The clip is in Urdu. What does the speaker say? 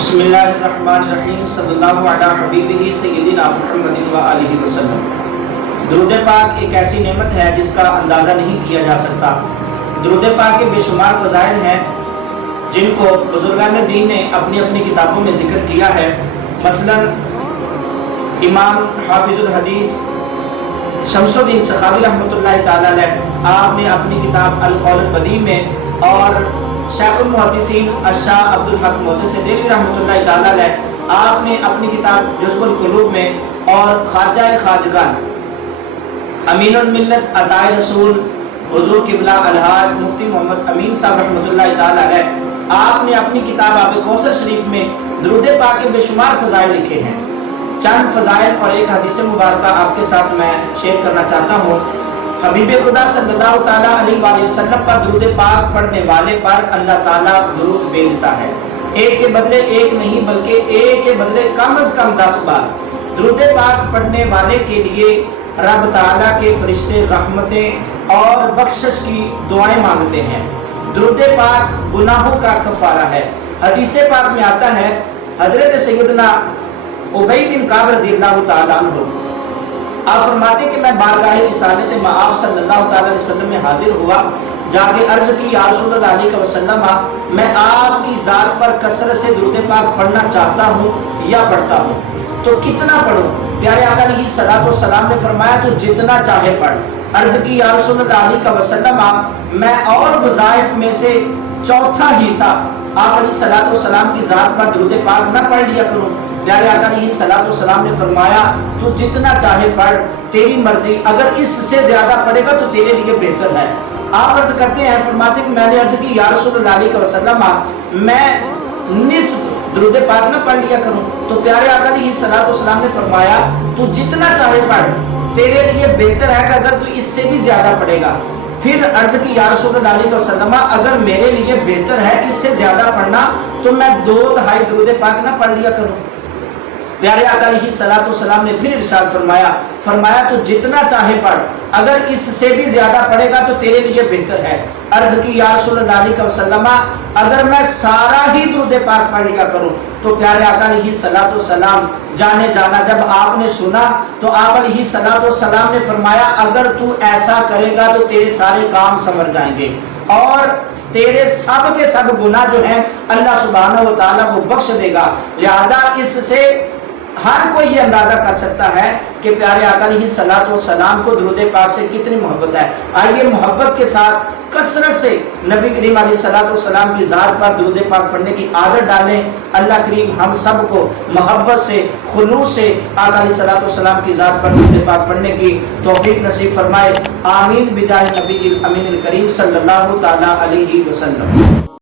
بسم اللہ الرحمن الرحیم صلی اللہ علی حبیبہ سیدنا محمد و آلہ وسلم۔ درود پاک ایک ایسی نعمت ہے جس کا اندازہ نہیں کیا جا سکتا۔ درود پاک کے بے شمار فضائل ہیں جن کو بزرگان دین نے اپنی اپنی کتابوں میں ذکر کیا ہے۔ مثلا امام حافظ الحدیث شمس الدین سخاوی رحمۃ اللہ تعالی علیہ آپ نے اپنی کتاب القول البدیع میں، اور شیخ المحدثین الشاہ عبد الحق محدث دہلوی رحمۃ اللہ تعالی علیہ آپ نے اپنی کتاب جزو القلوب میں، اور خواجہ خواجگان امین الملت عطائے رسول حضور قبلہ الحاج مفتی محمد امین صاحب رحمۃ اللہ تعالی علیہ آپ نے اپنی کتاب آب کوثر شریف میں درود پاک کے بے شمار فضائل لکھے ہیں۔ چند فضائل اور ایک حدیث مبارکہ آپ کے ساتھ میں شیئر کرنا چاہتا ہوں۔ حبیب خدا صلی اللہ تعالیٰ علیہ وآلہ وسلم پر درود پاک پڑھنے والے پر اللہ تعالیٰ درود بھیجتا ہے۔ ایک کے بدلے ایک نہیں بلکہ ایک کے بدلے کم از کم 10 بار درود پاک پڑھنے والے کے لیے رب تعالیٰ کے فرشتے رحمتیں اور بخشش کی دعائیں مانگتے ہیں۔ درود پاک گناہوں کا کفارہ ہے۔ حدیث پاک میں آتا ہے، حضرت سیدنا ابی بن کعب رضی اللہ تعالیٰ عنہ آپ فرماتے کہ میں بارگاہ رسالت مآب صلی اللہ تعالیٰ علیہ وسلم میں حاضر ہوا، جا کے عرض کی یا رسول اللہ علیہ وسلم، میں آپ کی ذات پر کثرت سے درود پاک پڑھنا چاہتا ہوں یا پڑھتا ہوں، تو کتنا پڑھوں؟ پیارے آقا علیہ الصلوۃ والسلام نے فرمایا تو جتنا چاہے پڑھ۔ عرض کی یا رسول اللہ علیہ وسلم، میں اور وظائف میں سے چوتھا حصہ آپ علیہ الصلوۃ والسلام کی ذات پر درود پاک نہ پڑھ لیا کروں؟ پیارے آقا علیہ الصلوۃ والسلام نے فرمایا تو جتنا چاہے پڑھ، تیری مرضی، اگر اس سے زیادہ پڑھے گا تو تیرے لیے بہتر ہے۔ آپ عرض کرتے ہیں، فرماتے ہیں میں نے عرض کی یا رسول اللہ علیہ وسلم، میں نصف درود پاک نہ پڑھ لیا کروں؟ تو پیارے آقا علیہ الصلوۃ والسلام نے فرمایا تو جتنا چاہے پڑھ، تیرے لیے بہتر ہے کہ اگر تو اس سے بھی زیادہ پڑھے گا۔ پھر عرض کی یا رسول اللہ علیہ وسلم، اگر میرے لیے بہتر ہے اس سے زیادہ پڑھنا تو میں 2/3 درود پاک نہ پڑھ لیا کروں۔ پیارے آقا علیہ الصلوۃ والسلام نے پھر ارشاد فرمایا تو جتنا چاہے پڑھ، اگر اس سے بھی زیادہ پڑھے گا تو تیرے لیے بہتر ہے۔ عرض کی یا رسول اللہ علیہ وسلم، اگر میں سارا ہی درود پاک پڑھ لیا کروں؟ تو پیارے آقا علیہ الصلوۃ والسلام جانے جانا جب آپ نے سنا تو آپ علیہ الصلوۃ والسلام نے فرمایا اگر تو ایسا کرے گا تو تیرے سارے کام سنور جائیں گے، اور تیرے سب کے سب گناہ جو ہیں اللہ سبحانہ و تعالیٰ وہ بخش دے گا۔ لہذا اس سے ہر کوئی یہ اندازہ کر سکتا ہے کہ پیارے آقا علیہ الصلوۃ والسلام کو درود پاک سے کتنی محبت ہے۔ آئیے محبت کے ساتھ کثرت سے نبی کریم علیہ الصلوۃ والسلام کی ذات پر درود پاک پڑھنے کی عادت ڈالیں۔ اللہ کریم ہم سب کو محبت سے، خلوص سے آقا علیہ الصلوۃ والسلام کی ذات پر درود پاک پڑھنے کی توفیق نصیب فرمائے۔ آمین بجاہ نبی الامین الکریم صلی اللہ تعالیٰ علیہ وسلم۔